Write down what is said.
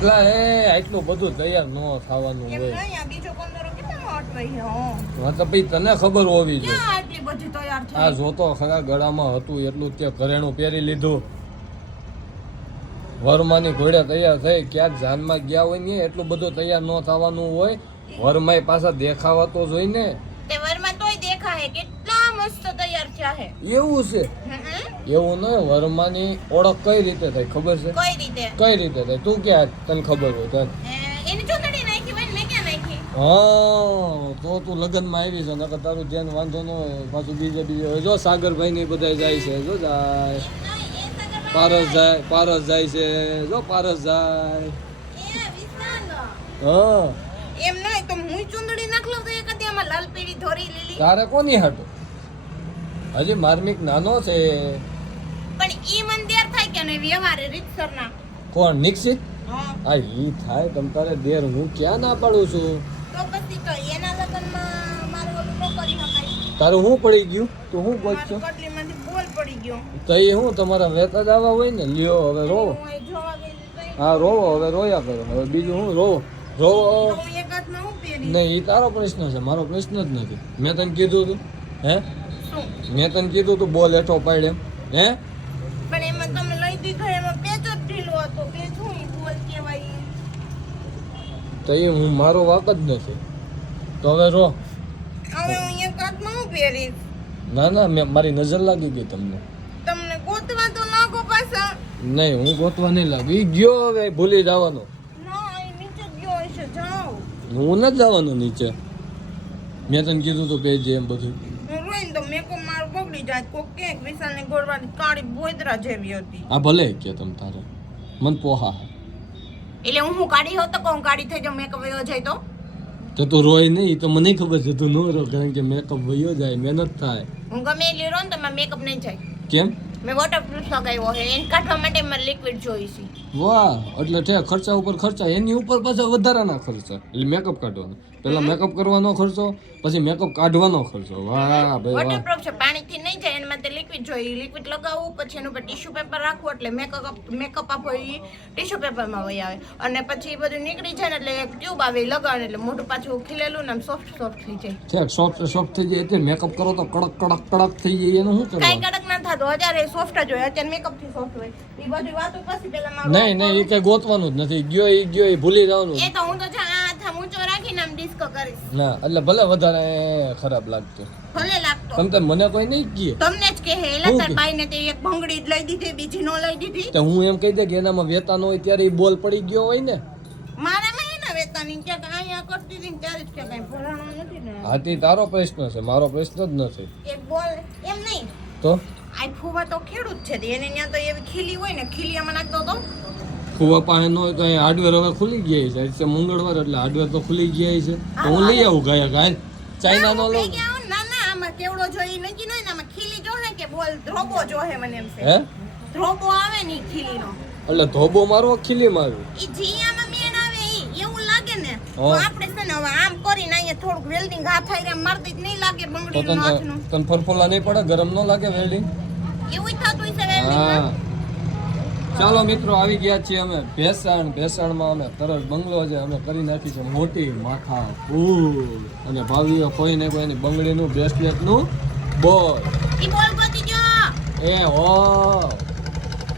એટલા આટલું બધું તૈયાર ન થવાનું એમ હોય. નહીં, આ બીજો કંદરો કેટલામાં અટવાઈ છે, હો. હા તો ભાઈ તને ખબર હોવી જોઈએ. ક્યાં આટલી બધી તૈયાર થઈ? આ જોતો ખરા ગળામાં હતું એટલું તે ઘરેણું પહેરી લીધું. વરમાની ઘોડે તૈયાર થઈ ક્યાંક જાનમાં ગયા હોય ને એટલું બધું તૈયાર ન થવાનું હોય. વરમાય પાછા દેખાવા તો જોઈ ને. તે વરમાં તોય દેખાય કેટલા મસ્ત તૈયાર થયા છે. એવું છે? એવું ન વરમાની ઓળખ કઈ રીતે થાય ખબર છે? કઈ રીતે? કઈ રીતે થાય તું ક્યાં તને ખબર હોય તને? એની ચૂંટણી નાખી હોય, મેં ક્યાં નાખી? હા તો તું લગ્નમાં આવી છે નકર તારું ધ્યાન વાંધો ન હોય. પાછું બીજે હોય જો સાગરભાઈ ને બધા જાય છે જો જાય પારસ જાય છે જો પારસ જાય. હા એમ નહીં તો હું ચૂંદડી નાખલો તો એક હતી આમાં લાલ પીળી ધોરી લીલી. તારે કોની હાટો? હજી માર્મિક નાનો છે. પણ ઈ મન દેર થાય કે નહીં વ્યવહારે રીતસરના. કોણ નિક્ષિત? હા આ ઈ થાય તમ તારે દેર હું ક્યાં ના પાડું છું. તો પછી તો એના લગનમાં મારું ઓલું ન કરી શકાય. તારું હું પડી ગયું તું હું બોલશો? મારી કટલીમાંથી બોલ પડી ગયો. તો એ હું તમારા વેતા જ આવા હોય ને લ્યો હવે રોવો. હું અહીં જોવા ગઈ તો હા રોવો હવે રોયા કરો હવે બીજું હું રોવો રોવો. હું એક હાથમાં હું પહેરી. નહીં એ તારો પ્રશ્ન છે મારો પ્રશ્ન જ નથી. મેં તને કીધું તું હે શું? મેં તને કીધું તું બોલ હેઠો પાડ એમ હે? પણ એમાં તમે લઈ દીધો એમાં પેચ જ ઢીલો હતો. પેચ હું ઈ બોલ કહેવાય. તો એ હું મારો વાક જ નથી. તો હવે રો. હવે હું એક હાથમાં હું પહેરીશ. ના ના મેં મારી નજર લાગી ગઈ તમને. તમને ગોતવા તો લાગો પાછા. નહીં હું ગોતવા નહીં લાગુ. ઈ ગયો હવે ભૂલી જવાનો. ના એ નીચે જ ગયો હશે જાઓ. હું નથી જવાનો નીચે. મેં તને કીધું તો બે એમ બધું. હું રોઈને તો મેકઅપ મારું બગડી જાય. કોક કેક વિશાલની ગોળવાની કાળી બોયદરા જેવી હતી. આ ભલે કે તમ તારે મન પોહા. એટલે હું કાઢી હોત તો કોણ કાઢી થઈ જાઉં મેકઅપ વયો જાય તો તું રોય નહીં તો મને ખબર છે તું ન રો કારણ કે મેકઅપ વયો જાય મહેનત થાય. હું ગમે એટલી રહું ને તો મારે મેકઅપ નહીં જાય. કેમ? મેં વોટરપ્રૂફ લગાવ્યો છે એને કાઢવા માટે મારે લિક્વિડ જોઈએ છે. વાહ એટલે ઠે ખર્ચા ઉપર ખર્ચા એની ઉપર પાછા વધારાના ખર્ચા. એટલે મેકઅપ કાઢવાનો પેલા મેકઅપ કરવાનો ખર્ચો પછી મેકઅપ કાઢવાનો ખર્ચો. વાહ ભાઈ વાહ. વોટરપ્રૂફ છે પાણીથી નહીં જાય એના માટે લિક્વિડ જોઈએ. લિક્વિડ લગાવવું પછી એના ઉપર ટીશ્યુ પેપર રાખવું એટલે મેકઅપ આપો એ ટીશ્યુ પેપરમાં વહી આવે અને પછી એ બધું નીકળી જાય ને એટલે એક ટ્યુબ આવે લગાવે એટલે મોઢું પાછું ખીલેલું ને આમ સોફ્ટ થઈ જાય. ઠેક સોફ્ટ થઈ જાય એટલે મેકઅપ કરો તો કડક થઈ જાય એનું શું કાંઈ કરવાનું? કડક ના થતું અત્યારે સોફ્ટ જ હોય. અત્યારે મેકઅપ થી સોફ્ટ હોય. એ બધી વાતો પછી પેલા મારું નહીં એ કઈ ગોતવાનું જ નથી. ગયો એ ભૂલી જવાનું. એ તો હું તો આ હાથ ઊંચો રાખીને આમ ડિસ્કો કરીશ. ના એટલે ભલે વધારે ખરાબ લાગતું ભલે લાગતો તમ તો મને કોઈ નહીં કહે તમને જ કહે એલા તાર બાઈને તે એક ભંગડી જ લઈ દીધી બીજી નો લઈ દીધી. તો હું એમ કહી દે કે એનામાં વેતા ન હોય ત્યારે એ બોલ પડી ગયો હોય ને. મારામાં એના વેતાની ક્યાંક અહીંયા કરતી હતી ને ત્યારે જ કે કઈ ભરાણું નથી ને. હાથી તારો પ્રશ્ન છે મારો પ્રશ્ન જ નથી. એક બોલ એમ નહીં તો આ ફુવા તો ખેડૂત છે એને ત્યાં તો એવી ખીલી હોય ને ખીલીયામાં નાખતો તો ફુવા પાસે ન હોય તો અહીં હાર્ડવેર હવે ખુલી ગયા છે. આજે મંગળવાર એટલે હાર્ડવેર તો ખુલી ગયા છે. તો હું લઈ આવું ગયા ચાઇના નો લઉં. ના ના આમાં કેવડો જોઈ નક્કી નહીં ને આમાં ખીલી જોહે કે બોલ ધ્રોબો જોહે મને એમ છે. હે ધ્રોબો આવે ને ઈ ખીલીનો એટલે ધોબો મારવો ખીલી મારવી ઈ જીયામાં મેન આવે ઈ એવું લાગે ને તો હા. આપણે છે ને હવે આમ કરીને અહીંયા થોડુંક વેલ્ડિંગ હાથ આઈને મારતી જ નહીં લાગે તો બંગડીનું હાથનું તને ફરફોલા નહીં પડે ગરમ ન લાગે વેલ્ડિંગ? એવું થતું છે વેલ્ડિંગ. હા ચાલો મિત્રો આવી ગયા છીએ અમે ભેસાણમાં અમે તરત બંગલો છે અમે કરી નાખી છે મોટી માથા ફૂલ અને ભાવીઓ કોઈને કોઈની બંગડીનું બ્રેસલેટનું બોલ ઈ બોલ ગોતી જો એ હો